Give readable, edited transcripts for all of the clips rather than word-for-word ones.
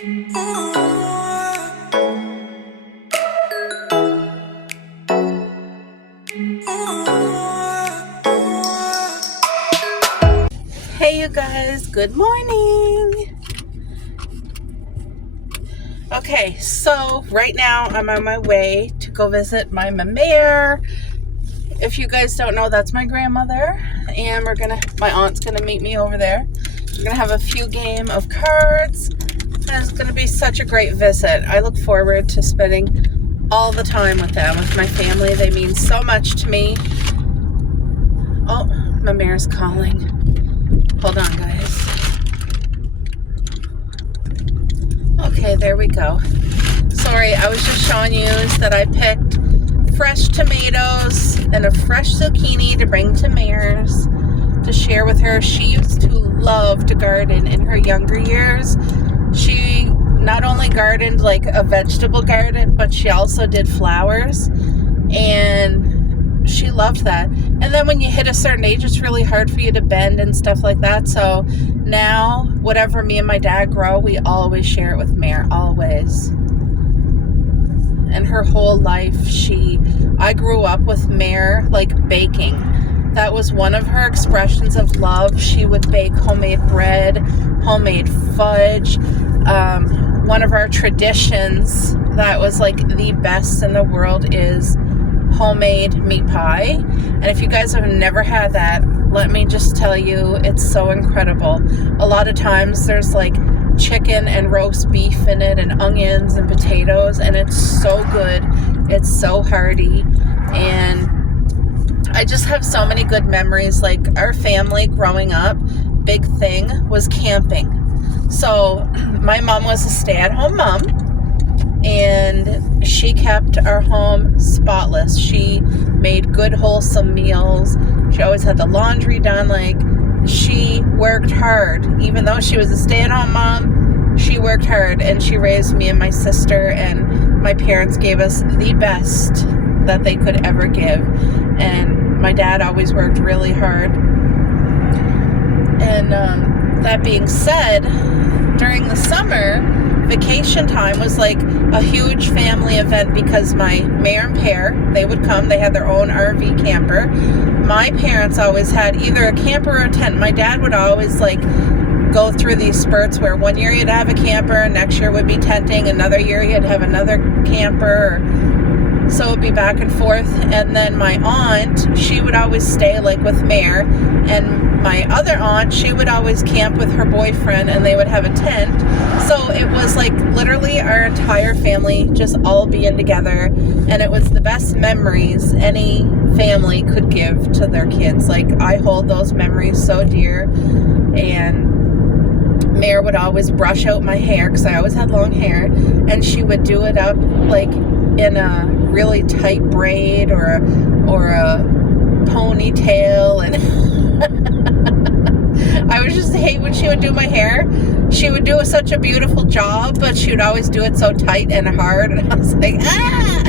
Hey you guys, good morning. Okay, so right now I'm on my way to go visit my mare. If you guys don't know, that's my grandmother, and my aunt's gonna meet me over there. We're gonna have a few game of cards, and it's gonna be such a great visit. I look forward to spending all the time with them, with my family. They mean so much to me. Oh, my mare's calling. Hold on, guys. Okay, there we go. Sorry, I was just showing you that I picked fresh tomatoes and a fresh zucchini to bring to Mare's to share with her. She used to love to garden in her younger years. She not only gardened like a vegetable garden, but she also did flowers, and she loved that. And then when you hit a certain age, it's really hard for you to bend and stuff like that. So now, whatever me and my dad grow, we always share it with Mare, always. And her whole life, I grew up with Mare, like, baking. That was one of her expressions of love. She would bake homemade bread, homemade fudge. One of our traditions that was, like, the best in the world is homemade meat pie. And if you guys have never had that, let me just tell you, it's so incredible. A lot of times there's like chicken and roast beef in it and onions and potatoes, and it's so good. It's so hearty, and I just have so many good memories. Like our family growing up, big thing was camping. So my mom was a stay-at-home mom, and she kept our home spotless. She made good, wholesome meals. She always had the laundry done. Like, she worked hard. Even though she was a stay-at-home mom, she worked hard, and she raised me and my sister, and my parents gave us the best that they could ever give. And my dad always worked really hard. And that being said, during the summer, vacation time was like a huge family event, because my mare and pair, they would come. They had their own RV camper. My parents always had either a camper or a tent. My dad would always like go through these spurts where one year he'd have a camper, next year would be tenting, another year he'd have another camper. So it'd be back and forth. And then my aunt, she would always stay like with Mare, and my other aunt, she would always camp with her boyfriend, and they would have a tent. So it was like literally our entire family just all being together, and it was the best memories any family could give to their kids. Like, I hold those memories so dear. And Mare would always brush out my hair, because I always had long hair, and she would do it up like in a really tight braid or a ponytail. And I would just hate when she would do my hair. She would do such a beautiful job, but she would always do it so tight and hard, and I was like, ah!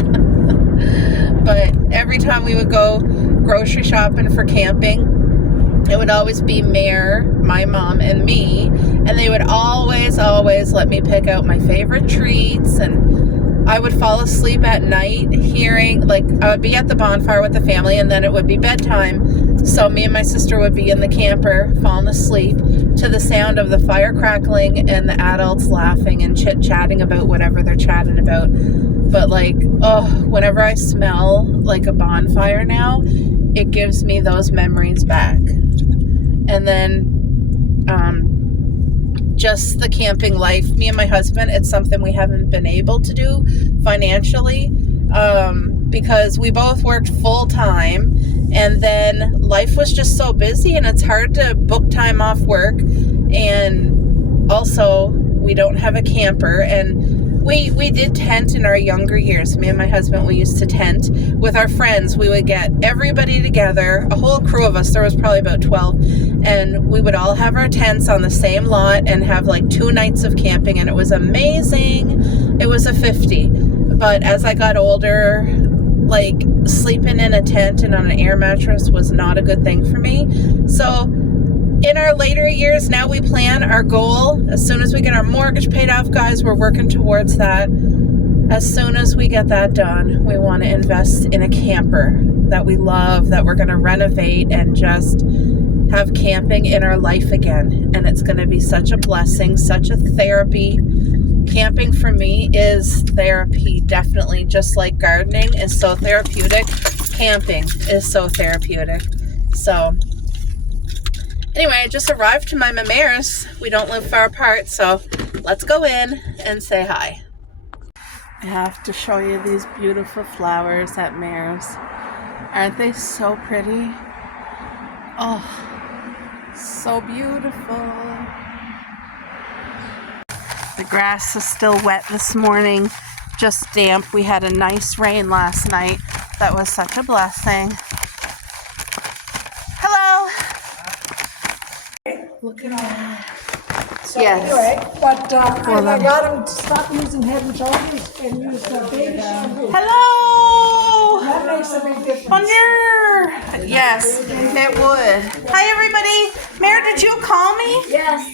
But every time we would go grocery shopping for camping, it would always be Mare, my mom, and me, and they would always let me pick out my favorite treats. And I would fall asleep at night hearing, like, I would be at the bonfire with the family, and then it would be bedtime. So me and my sister would be in the camper falling asleep to the sound of the fire crackling and the adults laughing and chit-chatting about whatever they're chatting about. But like, oh, whenever I smell like a bonfire now, it gives me those memories back. And then just the camping life, me and my husband, it's something we haven't been able to do financially, because we both worked full time, and then life was just so busy, and it's hard to book time off work. And also, we don't have a camper, and we did tent in our younger years. Me and my husband, we used to tent with our friends. We would get everybody together, a whole crew of us. There was probably about 12, and we would all have our tents on the same lot and have like 2 nights of camping, and it was amazing. It was a 50. But as I got older, like, sleeping in a tent and on an air mattress was not a good thing for me. So in our later years, now we plan our goal. As soon as we get our mortgage paid off, guys, we're working towards that. As soon as we get that done, we want to invest in a camper that we love, that we're going to renovate and just have camping in our life again. And it's going to be such a blessing, such a therapy. Camping for me is therapy, definitely. Just like gardening is so therapeutic, camping is so therapeutic. So anyway, I just arrived to my Mares. We don't live far apart, so let's go in and say hi. I have to show you these beautiful flowers at Mares. Aren't they so pretty? Oh, so beautiful. The grass is still wet this morning, just damp. We had a nice rain last night. That was such a blessing. Hello. Look at that. So Yes. anyway, but I got him to stop using Head and Shoulders and use the baby shampoo. Hello. That makes a big difference. Bonjour. Yes, it would. Hi, everybody. Mare, did you call me? Yes.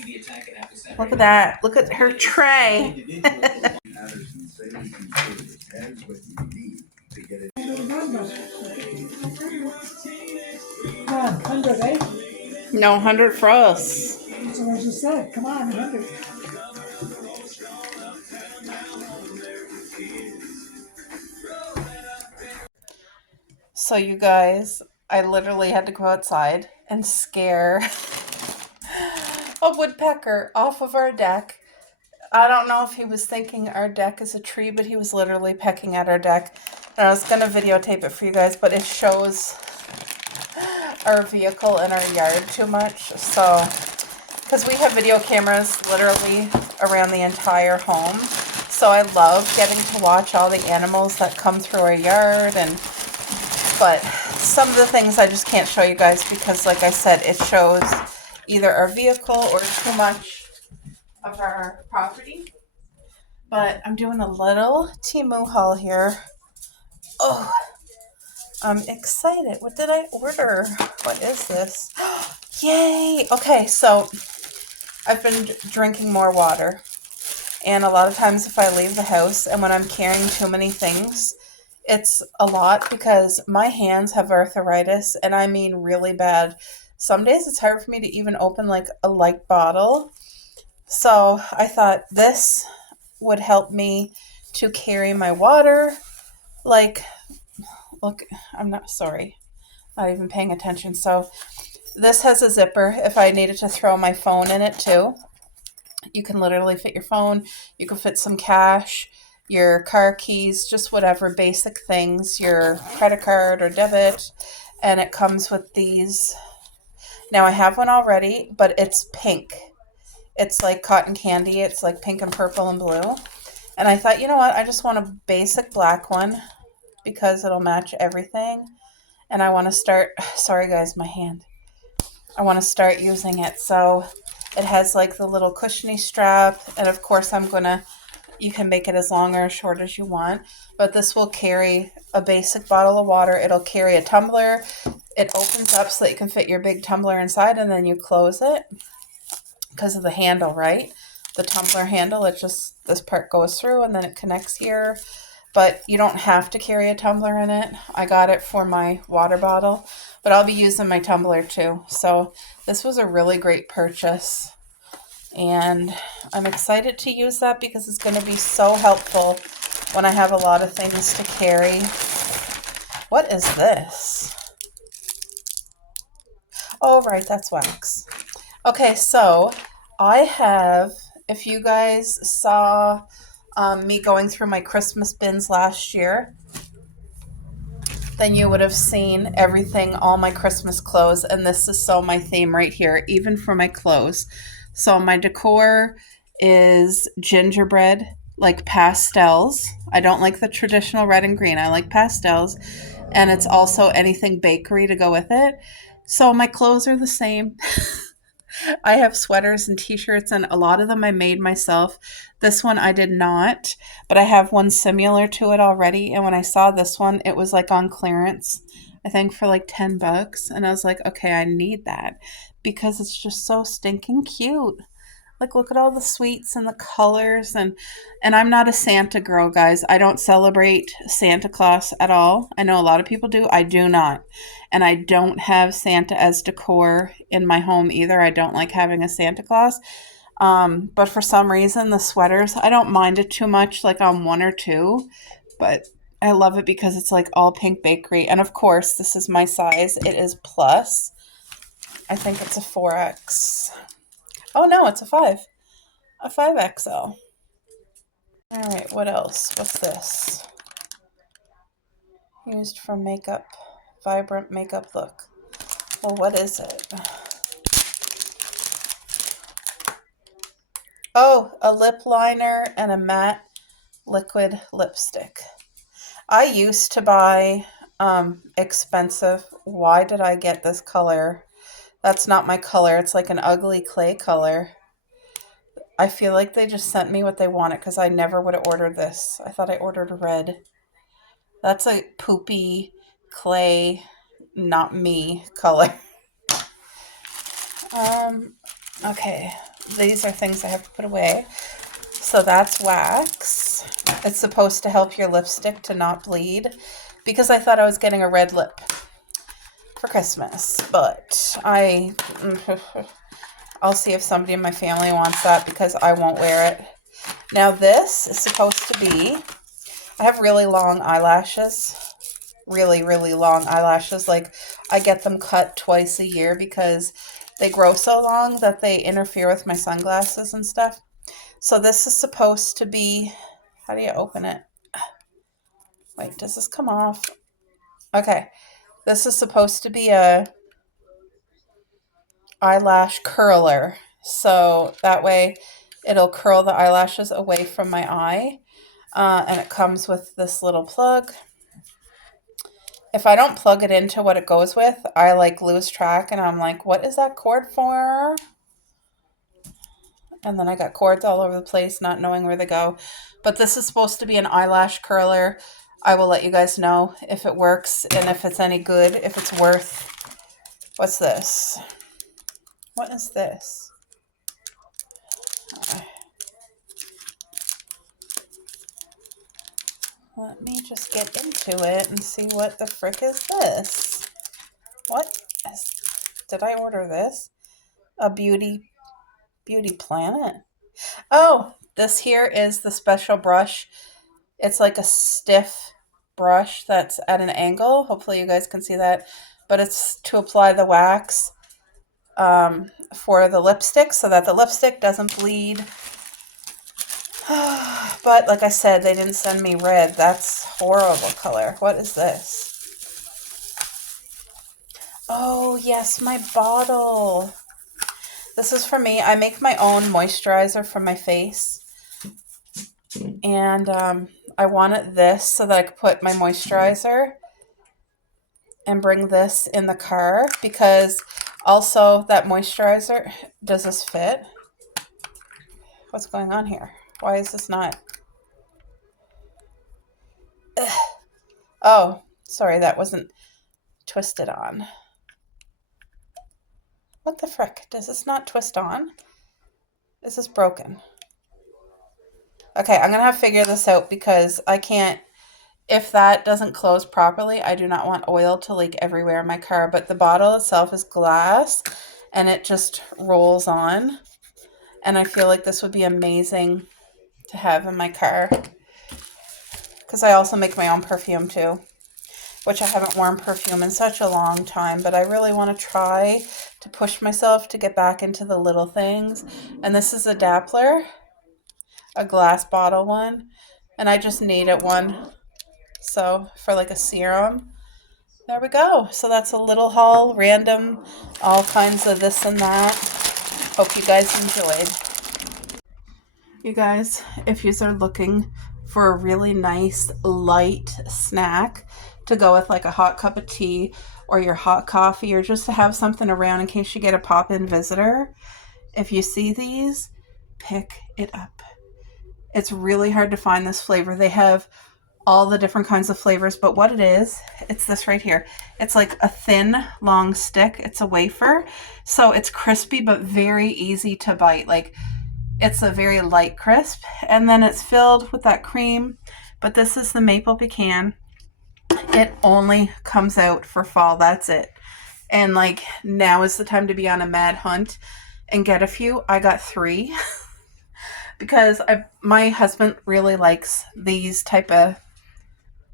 Look at that. Look at her tray. Come on, 100, eh? No, 100 for us. That's what I just said. Come on, 100. So you guys, I literally had to go outside and scare a woodpecker off of our deck. I don't know if he was thinking our deck is a tree, but he was literally pecking at our deck. And I was going to videotape it for you guys, but it shows our vehicle in our yard too much. So, because we have video cameras literally around the entire home. So I love getting to watch all the animals that come through our yard. But some of the things I just can't show you guys because, like I said, it shows either our vehicle or too much of our property. But I'm doing a little Temu haul here. Oh, I'm excited. What did I order? What is this? Yay! Okay, so I've been drinking more water. And a lot of times if I leave the house and when I'm carrying too many things, it's a lot because my hands have arthritis, and I mean really bad. Some days it's hard for me to even open like a light bottle. So I thought this would help me to carry my water. Like, look, I'm not even paying attention. So this has a zipper if I needed to throw my phone in it too. You can literally fit your phone. You can fit some cash, your car keys, just whatever basic things, your credit card or debit. And it comes with these. Now I have one already, but it's pink. It's like cotton candy. It's like pink and purple and blue. And I thought, you know what? I just want a basic black one because it'll match everything. And I want to start, sorry guys, my hand. I want to start using it. So it has like the little cushiony strap. And of course you can make it as long or as short as you want. But this will carry a basic bottle of water. It'll carry a tumbler. It opens up so that you can fit your big tumbler inside and then you close it because of the handle, right? The tumbler handle, this part goes through and then it connects here. But you don't have to carry a tumbler in it. I got it for my water bottle, but I'll be using my tumbler too. So this was a really great purchase. And I'm excited to use that because it's going to be so helpful when I have a lot of things to carry. What is this? Oh, right, that's wax. Okay, so I have, if you guys saw me going through my Christmas bins last year, then you would have seen everything, all my Christmas clothes, and this is so my theme right here, even for my clothes. So my decor is gingerbread, like pastels. I don't like the traditional red and green. I like pastels, and it's also anything bakery to go with it. So my clothes are the same. I have sweaters and t-shirts, and a lot of them I made myself. This one I did not, but I have one similar to it already. And when I saw this one, it was like on clearance, I think for like $10. And I was like, okay, I need that because it's just so stinking cute. Like, look at all the sweets and the colors. And I'm not a Santa girl, guys. I don't celebrate Santa Claus at all. I know a lot of people do. I do not. And I don't have Santa as decor in my home either. I don't like having a Santa Claus. But for some reason, the sweaters, I don't mind it too much, like on one or two. But I love it because it's like all pink bakery. And of course, this is my size. It is plus. I think it's a 4X. Oh no, it's a 5XL. All right, what else? What's this? Used for makeup, vibrant makeup look. Well, what is it? Oh, a lip liner and a matte liquid lipstick. I used to buy expensive. Why did I get this color? That's not my color. It's like an ugly clay color. I feel like they just sent me what they wanted because I never would have ordered this. I thought I ordered red. That's a poopy clay, not me color. Okay, these are things I have to put away. So that's wax. It's supposed to help your lipstick to not bleed because I thought I was getting a red lip for Christmas, but I'll see if somebody in my family wants that because I won't wear it. Now this is supposed to be, I have really long eyelashes, really, really long eyelashes. Like I get them cut twice a year because they grow so long that they interfere with my sunglasses and stuff. So this is supposed to be, how do you open it? Wait, does this come off? Okay. This is supposed to be a eyelash curler. So that way it'll curl the eyelashes away from my eye. And it comes with this little plug. If I don't plug it into what it goes with, I like lose track and I'm like, what is that cord for? And then I got cords all over the place, not knowing where they go. But this is supposed to be an eyelash curler. I will let you guys know if it works and if it's any good, if it's worth. What's this? What is this? Let me just get into it and see what the frick is this. Did I order this? A Beauty Planet? Oh, this here is the special brush. It's like a stiff brush that's at an angle. Hopefully you guys can see that. But it's to apply the wax for the lipstick so that the lipstick doesn't bleed. But like I said, they didn't send me red. That's horrible color. What is this? Oh, yes, my bottle. This is for me. I make my own moisturizer for my face. And I wanted this so that I could put my moisturizer and bring this in the car because also that moisturizer, does this fit? What's going on here? Why is this not? Ugh. Oh, sorry, that wasn't twisted on. What the frick? Does this not twist on? Is this broken? Okay, I'm going to have to figure this out because I can't, if that doesn't close properly, I do not want oil to leak everywhere in my car. But the bottle itself is glass and it just rolls on. And I feel like this would be amazing to have in my car. Because I also make my own perfume too, which I haven't worn perfume in such a long time. But I really want to try to push myself to get back into the little things. And this is a Dappler. A glass bottle one, and I just needed one, so for like a serum. There we go. So that's a little haul, random, all kinds of this and that. Hope you guys enjoyed. You guys, if you are looking for a really nice light snack to go with like a hot cup of tea or your hot coffee, or just to have something around in case you get a pop-in visitor, if you see these, pick it up. It's really hard to find this flavor. They have all the different kinds of flavors. But what it is, it's this right here. It's like a thin, long stick. It's a wafer. So it's crispy, but very easy to bite. Like, it's a very light crisp. And then it's filled with that cream. But this is the maple pecan. It only comes out for fall. That's it. And like, now is the time to be on a mad hunt and get a few. I got 3 because my husband really likes these type of,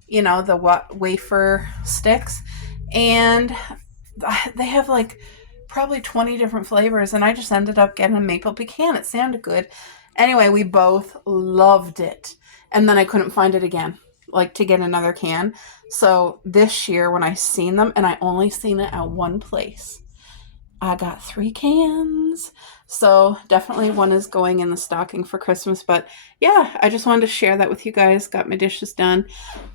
you know, the wafer sticks, and they have like probably 20 different flavors, and I just ended up getting a maple pecan. It sounded good. Anyway, we both loved it, and then I couldn't find it again, like to get another can. So this year when I seen them, and I only seen it at one place, I got 3 cans. So definitely one is going in the stocking for Christmas. But yeah, I just wanted to share that with you guys. Got my dishes done.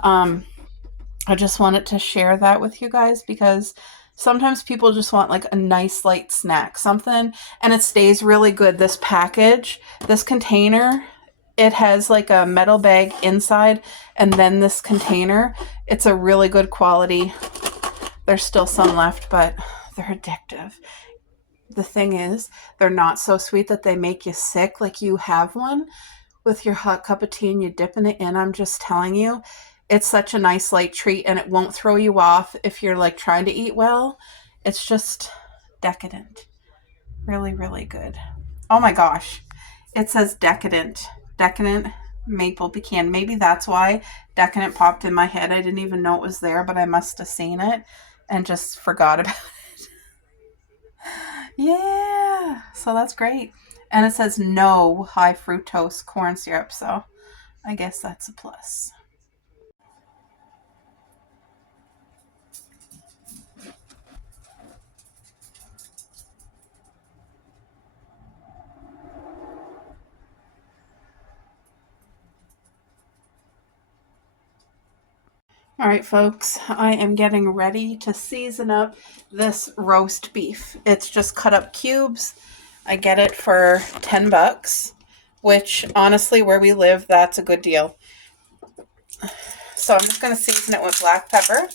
I just wanted to share that with you guys because sometimes people just want like a nice light snack, something, and it stays really good. This package, this container, it has like a metal bag inside, and then this container, it's a really good quality. There's still some left, but they're addictive. The thing is, they're not so sweet that they make you sick. Like, you have one with your hot cup of tea and you're dipping it in. I'm just telling you, it's such a nice light treat, and it won't throw you off if you're like trying to eat well. It's just decadent. Really, really good. Oh my gosh. It says decadent maple pecan. Maybe that's why decadent popped in my head. I didn't even know it was there, but I must have seen it and just forgot about it. Yeah, so that's great. And it says no high fructose corn syrup, so I guess that's a plus. All right, folks, I am getting ready to season up this roast beef. It's just cut up cubes. I get it for $10, which honestly, where we live, that's a good deal. So I'm just going to season it with black pepper.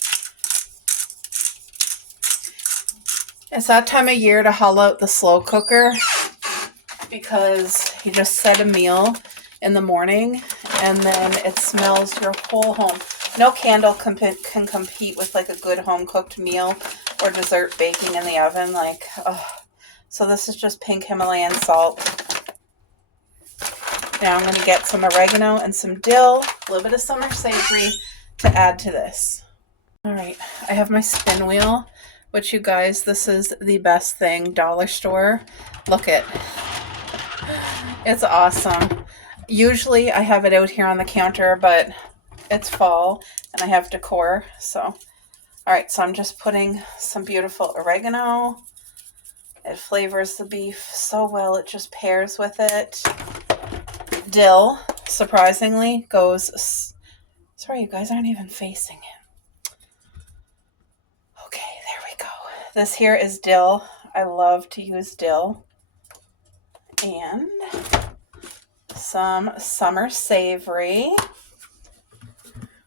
It's that time of year to haul out the slow cooker because you just set a meal in the morning and then it smells your whole home. No candle can compete with like a good home cooked meal or dessert baking in the oven. Like, oh. So this is just pink Himalayan salt. Now I'm going to get some oregano and some dill, a little bit of summer savory to add to this. All right, I have my spin wheel, which, you guys, this is the best thing. Dollar store. Look it. It's awesome. Usually I have it out here on the counter, but it's fall and I have decor. So, all right, so I'm just putting some beautiful oregano. It flavors the beef so well. It just pairs with it. Dill, surprisingly, goes... Sorry, you guys aren't even facing it. Okay, there we go. This here is dill. I love to use dill. And some summer savory.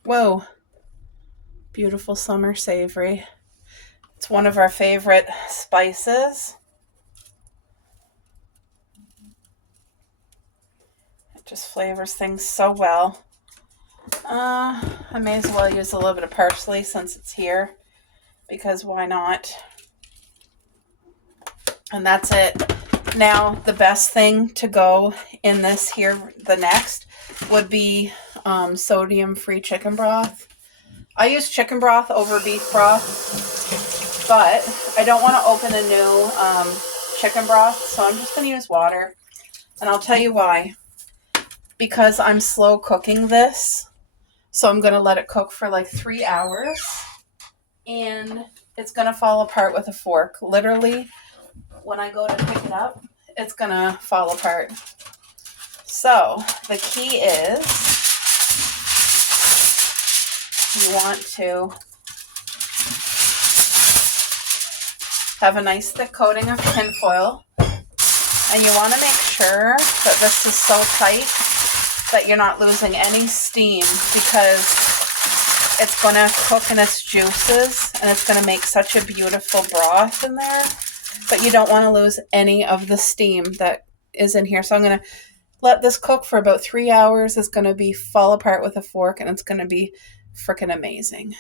Whoa. Beautiful summer savory. It's one of our favorite spices. It just flavors things so well. I may as well use a little bit of parsley since it's here, because why not? And that's it. Now, the best thing to go in this here, the next, would be sodium-free chicken broth. I use chicken broth over beef broth, but I don't want to open a new chicken broth, so I'm just going to use water. And I'll tell you why. Because I'm slow cooking this, so I'm going to let it cook for like 3 hours, and it's going to fall apart with a fork. Literally, when I go to pick it up, it's going to fall apart. So the key is you want to have a nice thick coating of tin foil, and you want to make sure that this is so tight that you're not losing any steam, because it's going to cook in its juices, and it's going to make such a beautiful broth in there. But you don't want to lose any of the steam that is in here. So I'm going to let this cook for about 3 hours. It's going to be fall apart with a fork, and it's going to be freaking amazing.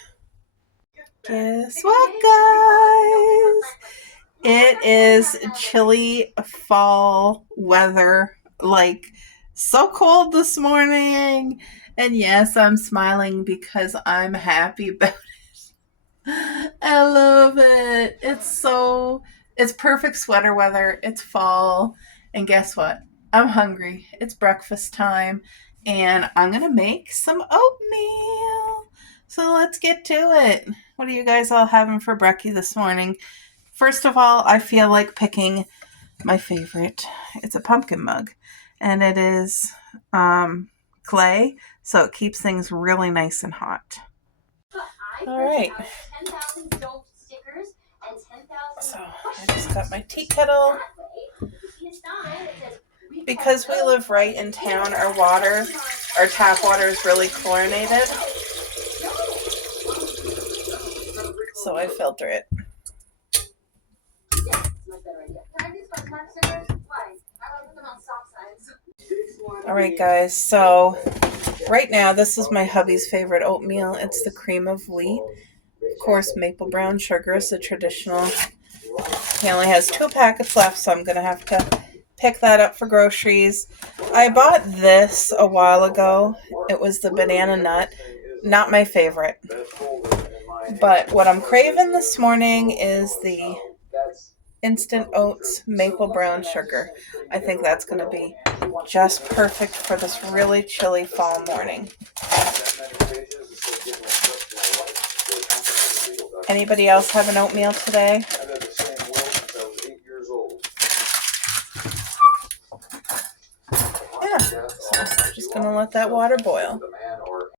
Guess what, guys? It is chilly fall weather, like so cold this morning. And yes, I'm smiling because I'm happy about it. I love it. It's perfect sweater weather. It's fall. And guess what? I'm hungry. It's breakfast time. And I'm going to make some oatmeal. So let's get to it. What are you guys all having for brekkie this morning? First of all, I feel like picking my favorite. It's a pumpkin mug. And it is clay. So it keeps things really nice and hot. All right. So I just got my tea kettle. Because we live right in town, our tap water is really chlorinated. So I filter it. All right, guys. So right now, this is my hubby's favorite oatmeal. It's the cream of wheat. Of course, maple brown sugar is the traditional. He only has 2 packets left, so I'm going to have to pick that up for groceries. I bought this a while ago. It was the banana nut. Not my favorite. But what I'm craving this morning is the Instant Oats maple brown sugar. I think that's going to be just perfect for this really chilly fall morning. Anybody else have an oatmeal today? Yeah, so I'm just going to let that water boil.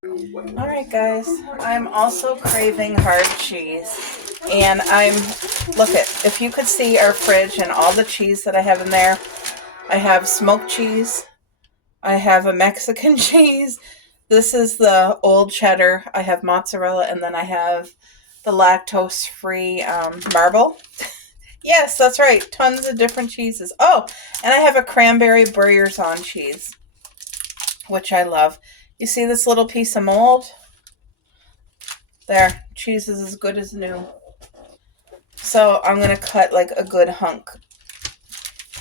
All right, guys, I'm also craving hard cheese. And look if you could see our fridge and all the cheese that I have in there. I have smoked cheese. I have a Mexican cheese. This is the old cheddar. I have mozzarella, and then I have the lactose-free marble. Yes, that's right. Tons of different cheeses. Oh, and I have a cranberry Breyers cheese, which I love. You see this little piece of mold? There. Cheese is as good as new. So I'm going to cut like a good hunk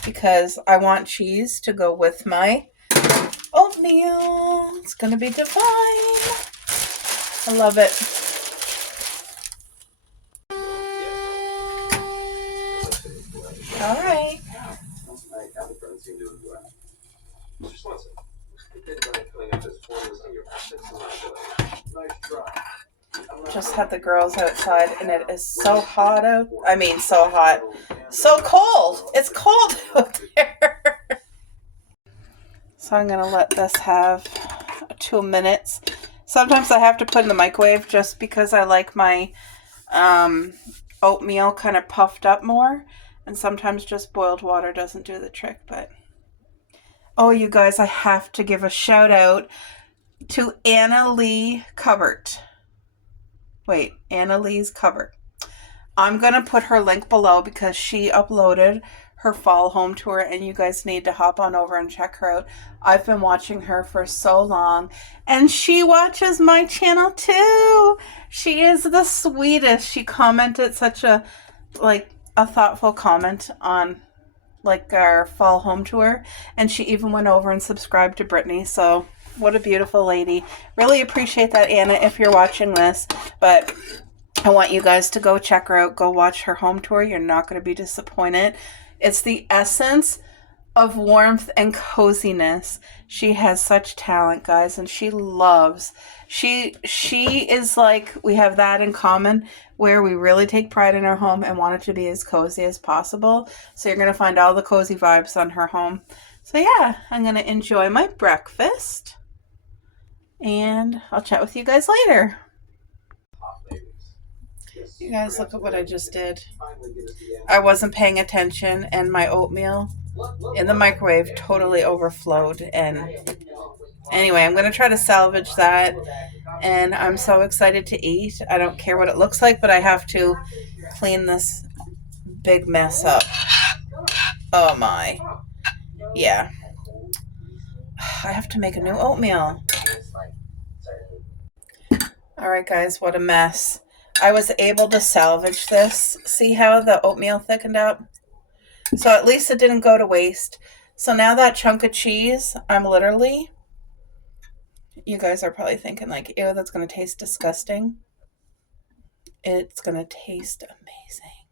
because I want cheese to go with my oatmeal. It's going to be divine. I love it. All right. Just had the girls outside, and it is so hot out. I mean, so hot. So cold. It's cold out there. So I'm going to let this have 2 minutes. Sometimes I have to put in the microwave just because I like my oatmeal kind of puffed up more. And sometimes just boiled water doesn't do the trick. But oh, you guys, I have to give a shout out to Anna Lee Covert. Wait, Anna Lee's Covert. I'm going to put her link below because she uploaded her fall home tour, and you guys need to hop on over and check her out. I've been watching her for so long, and she watches my channel too. She is the sweetest. She commented such a thoughtful comment on our fall home tour, and she even went over and subscribed to Brittany. So what a beautiful lady. Really appreciate that, Anna, if you're watching this. But I want you guys to go check her out. Go watch her home tour. You're not going to be disappointed. It's the essence of warmth and coziness. She has such talent, guys, and she loves. She is like, we have that in common where we really take pride in our home and want it to be as cozy as possible. So you're going to find all the cozy vibes on her home. So yeah, I'm going to enjoy my breakfast. And I'll chat with you guys later. You guys, look at what I just did. I wasn't paying attention, and my oatmeal in the microwave totally overflowed, and Anyway, I'm going to try to salvage that. And I'm so excited to eat. I don't care what it looks like, but I have to clean this big mess up. Oh my. Yeah. I have to make a new oatmeal. All right, guys, what a mess. I was able to salvage this. See how the oatmeal thickened up? So at least it didn't go to waste. So now that chunk of cheese, I'm literally, you guys are probably thinking like, ew, that's going to taste disgusting. It's going to taste amazing.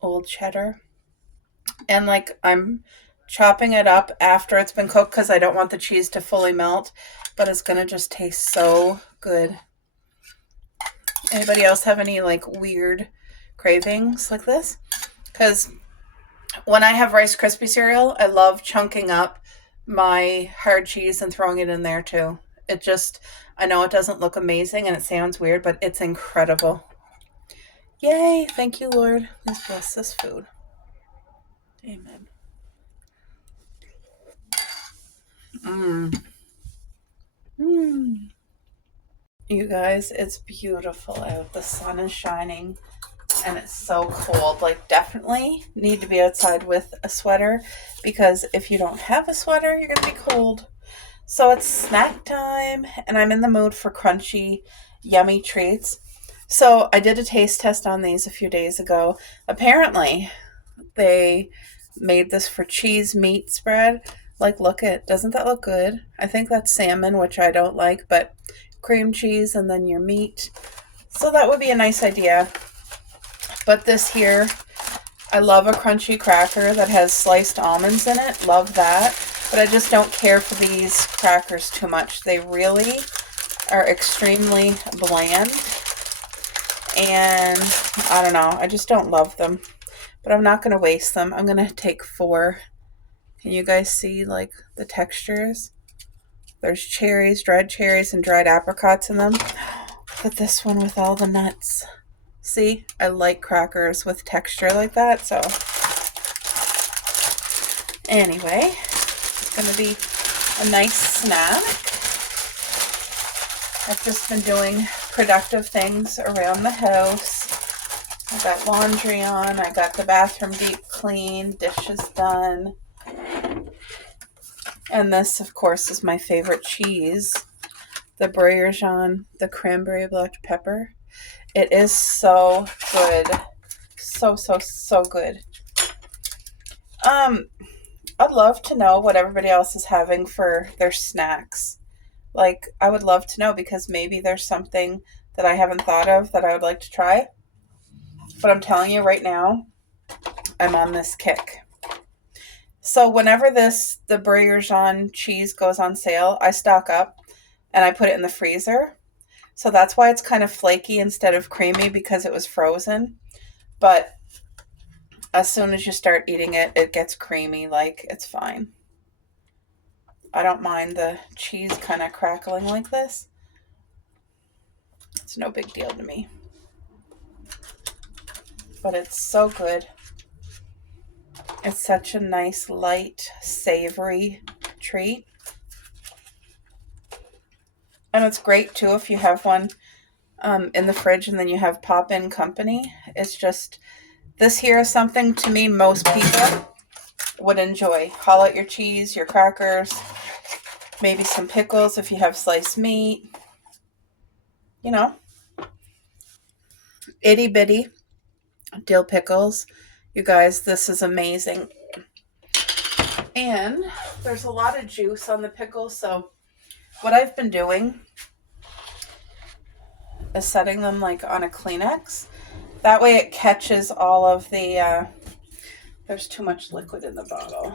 Old cheddar. And like I'm chopping it up after it's been cooked because I don't want the cheese to fully melt, but it's going to just taste so good. Anybody else have any like weird cravings like this? Because when I have Rice Krispie cereal, I love chunking up my hard cheese and throwing it in there too. It just, I know it doesn't look amazing and it sounds weird, but it's incredible. Yay! Thank you, Lord. Please bless this food. Amen. You guys, it's beautiful out. The sun is shining and it's so cold. Like, definitely need to be outside with a sweater because if you don't have a sweater, you're gonna be cold. So it's snack time and I'm in the mood for crunchy, yummy treats. So I did a taste test on these a few days ago. Apparently, they made this for cheese meat spread. Like, look at, doesn't that look good? I think that's salmon, which I don't like, but cream cheese and then your meat. So that would be a nice idea. But this here, I love a crunchy cracker that has sliced almonds in it. Love that. But I just don't care for these crackers too much. They really are extremely bland. And I don't know. I just don't love them. But I'm not going to waste them. I'm going to take 4. Can you guys see like the textures? There's cherries, dried cherries, and dried apricots in them. Look at this one with all the nuts. See, I like crackers with texture like that. So anyway, it's going to be a nice snack. I've just been doing productive things around the house. I got laundry on. I got the bathroom deep clean, dishes done. And this, of course, is my favorite cheese, the Brioche, the cranberry black pepper. It is so good. So good. I'd love to know what everybody else is having for their snacks. Like, I would love to know because maybe there's something that I haven't thought of that I would like to try. But I'm telling you right now, I'm on this kick. So whenever the Brioche cheese goes on sale, I stock up and I put it in the freezer. So that's why it's kind of flaky instead of creamy because it was frozen. But as soon as you start eating it, it gets creamy. Like, it's fine. I don't mind the cheese kind of crackling like this. It's no big deal to me. But it's so good. It's such a nice, light, savory treat. And it's great, too, if you have one in the fridge and then you have pop-in company. It's just, this here is something, to me, most people would enjoy. Haul out your cheese, your crackers, maybe some pickles if you have sliced meat. You know, itty-bitty dill pickles. You guys, this is amazing. And there's a lot of juice on the pickles, so what I've been doing is setting them like on a Kleenex. That way it catches all of the, there's too much liquid in the bottle.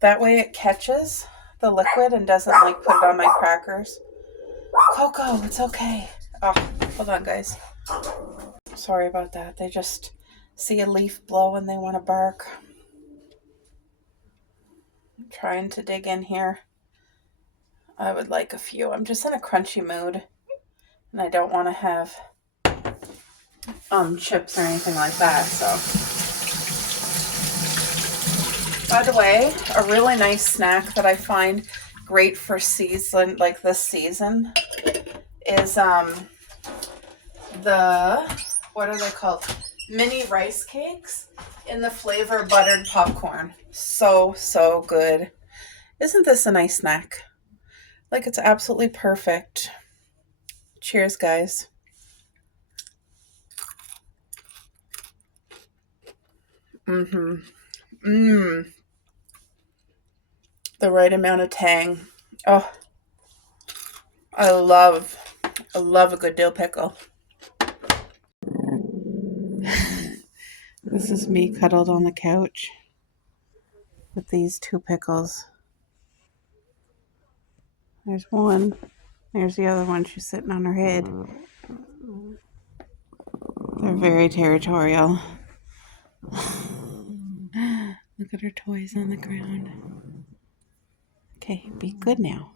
That way it catches the liquid and doesn't like put it on my crackers. Coco, it's okay. Oh, hold on, guys. Sorry about that. They just see a leaf blow and they want to bark. I'm trying to dig in here. I would like a few. I'm just in a crunchy mood. And I don't want to have chips or anything like that. So By the way, a really nice snack that I find great for season, like this season, is the, what are they called? Mini rice cakes in the flavor buttered popcorn. So, so good. Isn't this a nice snack? Like, it's absolutely perfect. Cheers, guys. The right amount of tang. Oh, I love a good dill pickle. This is me cuddled on the couch with these two pickles. There's one. There's the other one. She's sitting on her head. They're very territorial. Look at her toys on the ground. Okay, be good now.